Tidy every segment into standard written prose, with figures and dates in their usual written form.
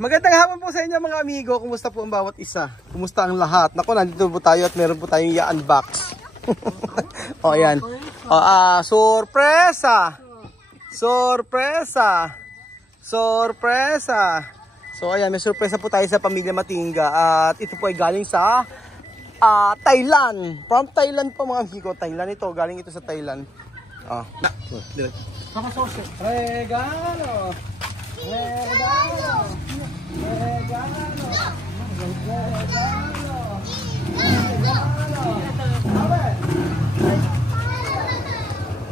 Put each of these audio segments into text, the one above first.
Magandang hapon po sa inyo mga amigo. Kumusta po ang bawat isa? Kumusta ang lahat? Naku, nandito po tayo at meron po tayong i-unbox. O, ayan. Sorpresa! Sorpresa! Sorpresa! So, ayan, may sorpresa po tayo sa pamilya Matinga. At ito po ay galing sa Thailand. From Thailand po mga amigo. Thailand ito. Galing ito sa Thailand. Regalo! Regalo! Regalo! Regalo! Regalo! Awe!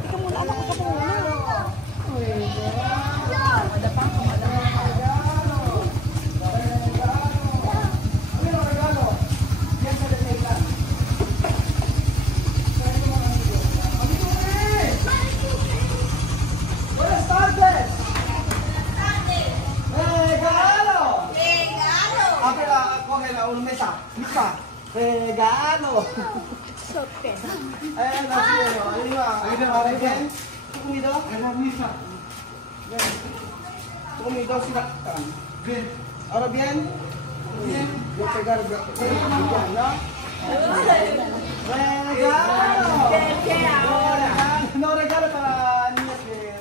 Ito muna, anak ko pa muna. Regalo! Ada pa ako, ada pa ako. Regalo! Regalo! Ano regalo? Yan sa Thailand. Buenas tardes! Regalo! Regalo! Una mesa. Misa. Regalo! Sorpresa. Ayan, nasiyo. Ayun nga. Ayun nga. Ayun. Tukumido? Ayun, misa. Tukumido sila. Bien. Ahora bien? Bien. Yo pegar. ¿No? Regalo! No, regalo para niñas que...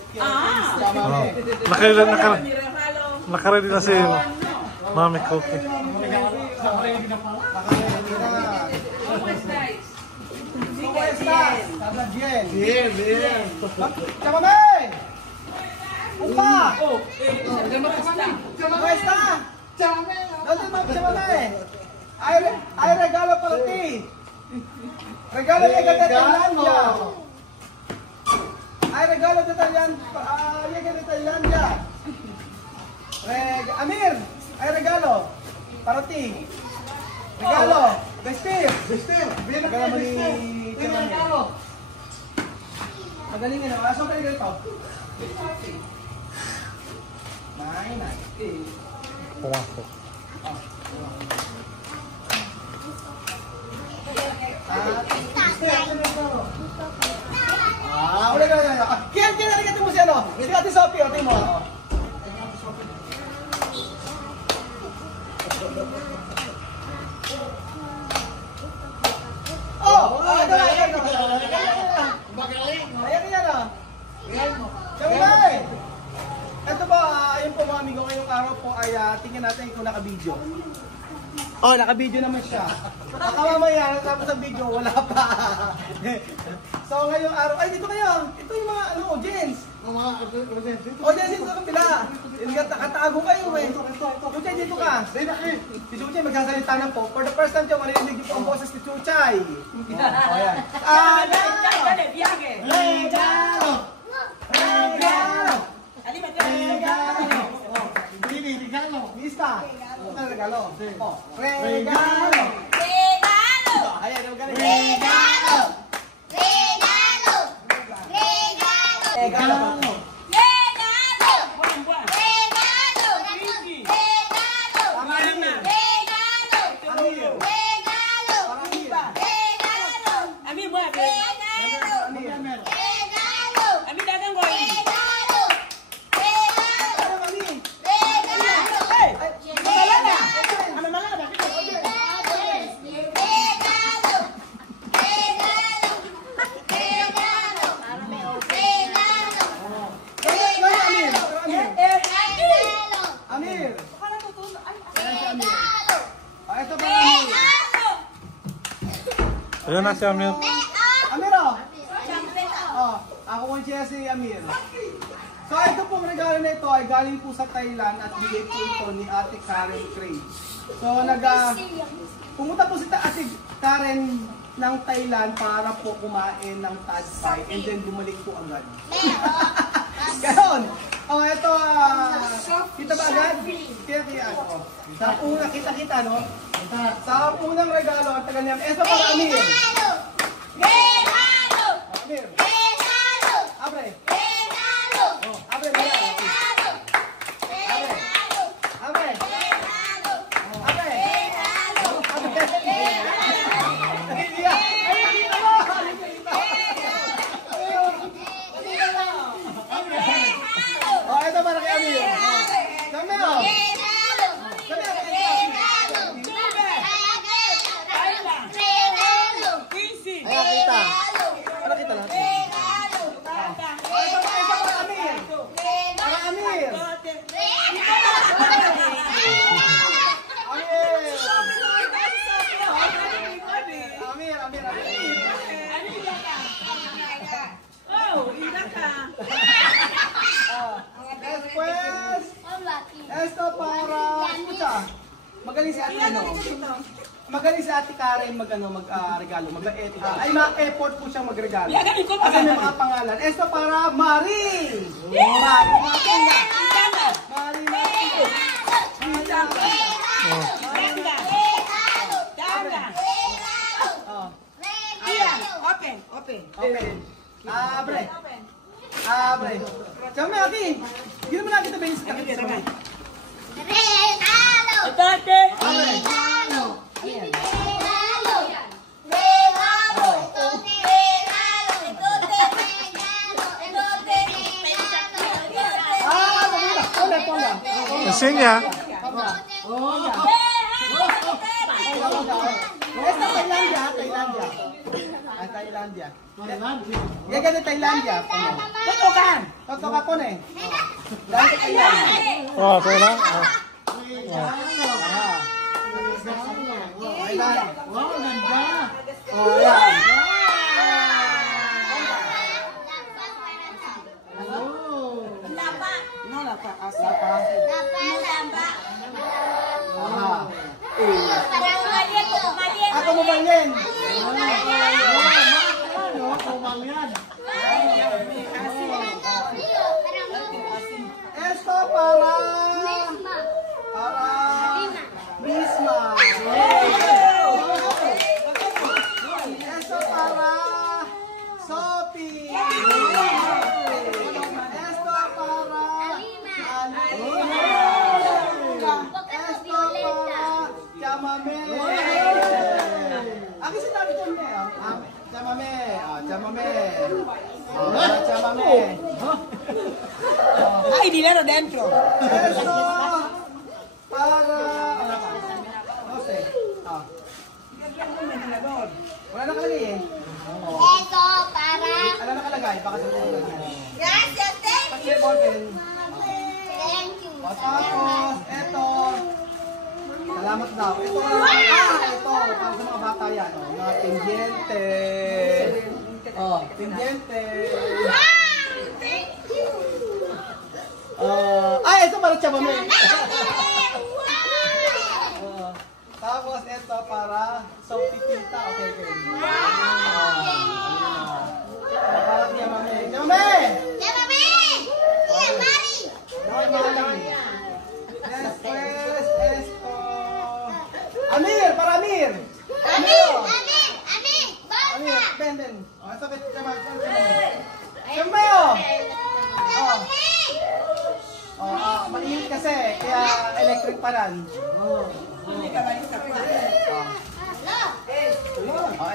Nakaready na si Mami Cookie. ¿Cómo estás? ¿Hablas bien? Bien, bien. ¡Llámame! ¡Opa! ¿Cómo está? Llámame. Hay regalo para ti. Regalo llega de Tailandia. Hay regalo de Tailandia. Llega de Tailandia. Amir, hay regalo para ti. Regalo, vestir. Vestir. Viene acá, vestir. Tiene regalo. Magaling na. Aso kayo dito. Nay. Pumasok. Ulit ka. Kian, naligatin mo siya, no? Si Ate Sophie, o, tingin mo. Ito ba, ayun po mga amigo, ngayong araw po ay tingnan natin kung naka-video. Oh, naka-video naman siya. Baka mamaya, tapos ang video, wala pa. So ngayong araw, ay dito kayo. Ito yung mga audience. Audience dito sa kapila. Nakatago kayo eh. Chuchay, dito ka. Si Chuchay magsasalita na po. For the first time siya, marinig niyo po ang boses ni Chuchay. Ayan. Regalo! Regalo! Regalo! Lista! Regalo! Regalo! Regalo! Ayan, Regalo! Regalo! Regalo! Regalo! Regalo! Ayun na si Amir. Amir, ako po siya si Amir. So ito pong regalo na ito ay galing po sa Thailand at bigay po ito ni Ate Karen Craig. So pumunta po si Ate Karen ng Thailand para po kumain ng tagpay and then bumalik po agad. Ganon! Ito, kita ba agad? Sa una, kita, no? Sa unang regalo, ang tagal niya. Ito para Amir. Regalo! Regalo! Amir. Regalo! Abre. Regalo! Abre. Regalo! Regalo! Abre. Regalo! Abre. Regalo! Ito para kay Amir. Dami, Esto para, escucha, magaling si ate ano? Magaling si ate Karen regalo, ay ma-effort po siyang magregalo. Kasi may mga pangalan. Esto para Marie! Open. Abre. Diyan mo, Aki. Gino mo natin ito ba yung sa takit? Regalo! Abre. Regalo! Enseña. Esta Thailandia. Ya que de Tailandia. Toto ka po na eh. Dahil sa Thailandia. Oh, ito na. Thailand. Wow, ganda. Oh, yan. Ako mo balyen. Esto para Misma. Esto para Sophie. Esto para Alina. Esto para Chamame. Aki sinabi ko niya. Chamame. Chamame. Chamame. Hay dinero dentro. Esto para no sé. Wala nakalagay eh. Ito para... Ano nakalagay? Baka sa mga Gracias, thank Kasi you. ballpen. Thank you. O tapos, eto. Salamat daw. Ito ito. Para sa mga bata yan. O, mga pendiente. Pendiente. Thank you. Ito para Chamame. Tapos ito para Sophie Tita. Okay. Para Chamame. Chamame! Chamame! Iya, Mari. Después esto. Amir, para Amir. Amin. Amir, Basta. ven. Ito kay Chamame. Chamame, mainit kasi, kaya electric paran.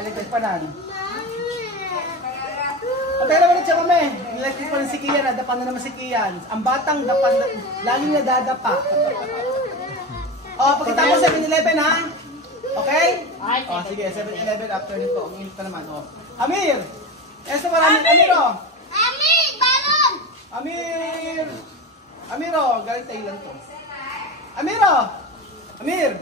Electric paran. Okay naman ni Chamame. Electric paran si Kian, nadapan na naman si Kian. Ang batang dapan, laging nadadapa. Pagkita mo 7-Eleven ha? Okay? Sige, 7-Eleven after nito. Uminit pa naman. Amir! Esto para Amir, Amin, balon. Amiro, galing Thailand to. Amir!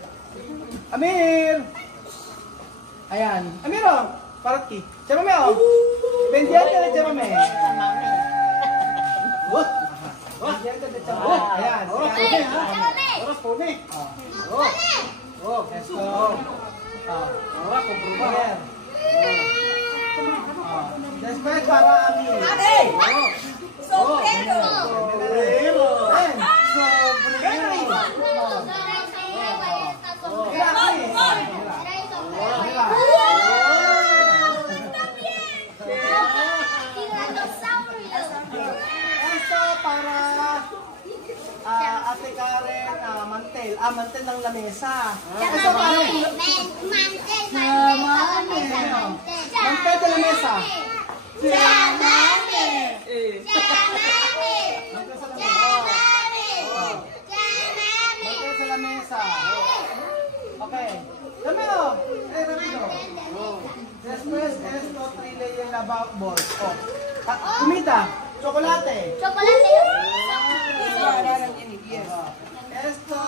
Ayan. Amiro, parati. Chamame, pendiente de Chamame. Pendiente de Chamame. Ayan. Chamame. Esto. Comprobar. Después para Amir. Sombrero. Esto para Ate Karen, mantel. Mantel ng lamesa. Esto para mantel de lamesa. Mantel sa lamesa. Okay. Dami rápido. Después esto 3-layer na balls. Kumita. Chocolate. Esto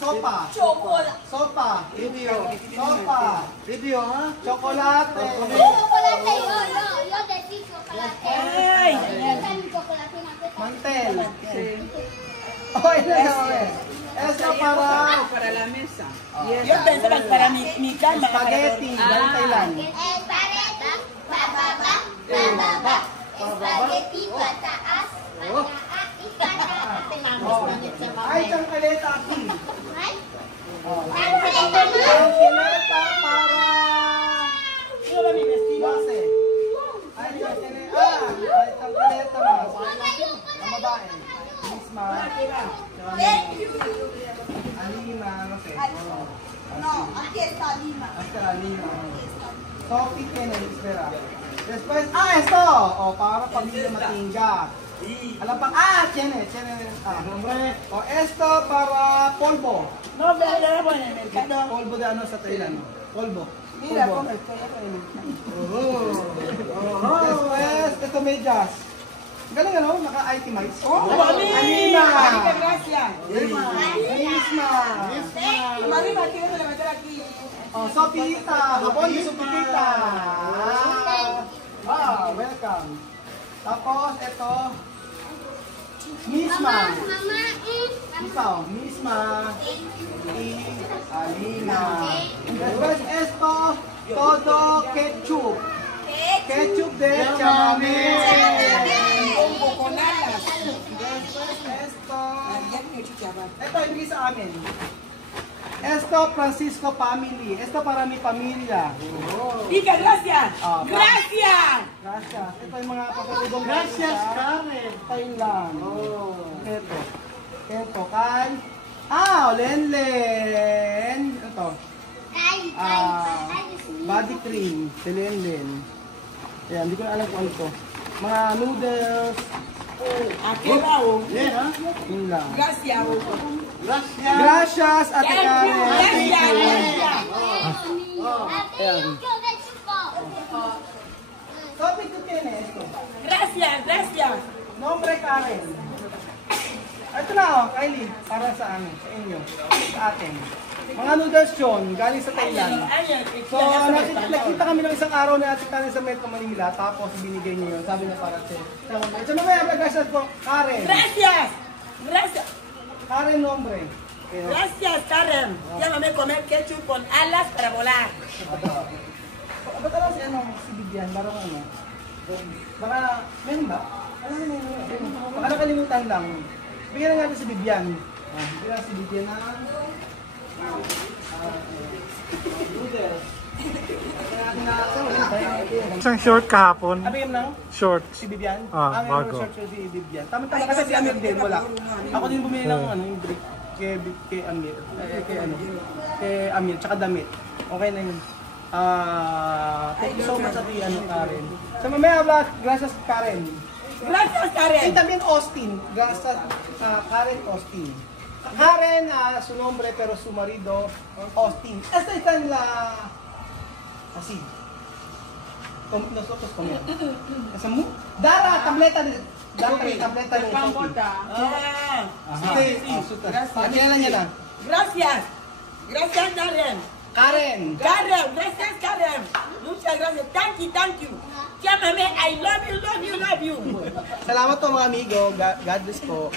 sopa. Sopa. Video, ha? Chocolate. Mantel. Oh, ito na kami. Esto para la mesa. Yo pensaba que para mi cama. spaghetti. Galing Thailand. Bababa. Spaghetti pataas. Pataas. Ipataas. Oh. Ay, tsangkaleta aki. Ay. Oh. Tsangkaleta mo. Tsangkaleta para... Yo va mi vestido. Base. Ay, tsangkaleta. Ay, tsangkaleta mo. Ang babae. Misma. Alima, no sé. No, aquí está Lima. Hasta la Lima. Coffee tienen, espera. Después, esto. O, para pamilya matingga. Alam pa, tiene. Nombre. O, esto para polvo. No, pero yo lo voy en el mercado. Polvo de ano sa Thailand. Polvo. Mira, Polvo. come estoy Después, esto medyas. Galing ano, naka-itemize. Alima, gracias. Misma. Marima, ¿quieres levantar aquí? Oh, sopita. Hapon yung sopita. Welcome. Tapos, ito. Misma. Mama. Ikaw, misma. Alina. Después, esto. Todo ketchup. Ketchup de chamame. Con alas. Después, esto. Ya me he hecho chaval. Ito, ibigay sa amin. Esto, Francisco Family. Esto para mi pamilya. Diga, gracias. Ah, Gracias. Gracias. Ito yung mga pasalubong. Gracias, Karen. Thailand. Ito, kay... Lenlen. Ito. Body cream. Si Lenlen. Ayan, hindi ko na alam kung ano ito. Mga noodles. Aquí va. Yun lang. Gracias. Gracias, Ate Karen. Gracias. Topic ko tiene esto. Gracias. Nombre Karen. Ito na Kylie, para sa amin, sa inyo, sa atin. Mga noodles yun, galing sa Thailand. So, nakita kami ng isang araw na Ate Karen sa Metro Manila, tapos binigay niyo yun. Sabi niya para sa so, mamaya, gracias po, Karen. Gracias. Karen nombre. Gracias, Karen. Llámame a comer ketchup con alas para volar. Ba't alam si Bibian, parang ano? Baka, meron ba? Baka nakalimutan lang. Bigyan lang natin si Bibian. Bigyan natin si Bibian na... noodles. Isang short kahapon. Sabi yung lang? Short. Si Bibian? Bago. Ang search si Bibian. Tama-tama kasi si Amir din, wala. Ako din bumili ng ano, yung brick kay Amir. Kay Amir, tsaka damit. Okay na yun. Thank you so much sa Karen. So mamaya vlog, gracias Karen. Gracias, Karen. Y también Austin, gracias Karen Austin. Karen, su nombre pero su marido Austin. Esta está en la... así. Nosotros comemos. ¿Esa mu? Dara, tableta de... tableta de... Sí, pakilala niya na. Gracias, Karen. Karen. Gracias, Karen. Muchas gracias. Thank you. Llámame, I love you. Salamat po mga amigo. God bless po.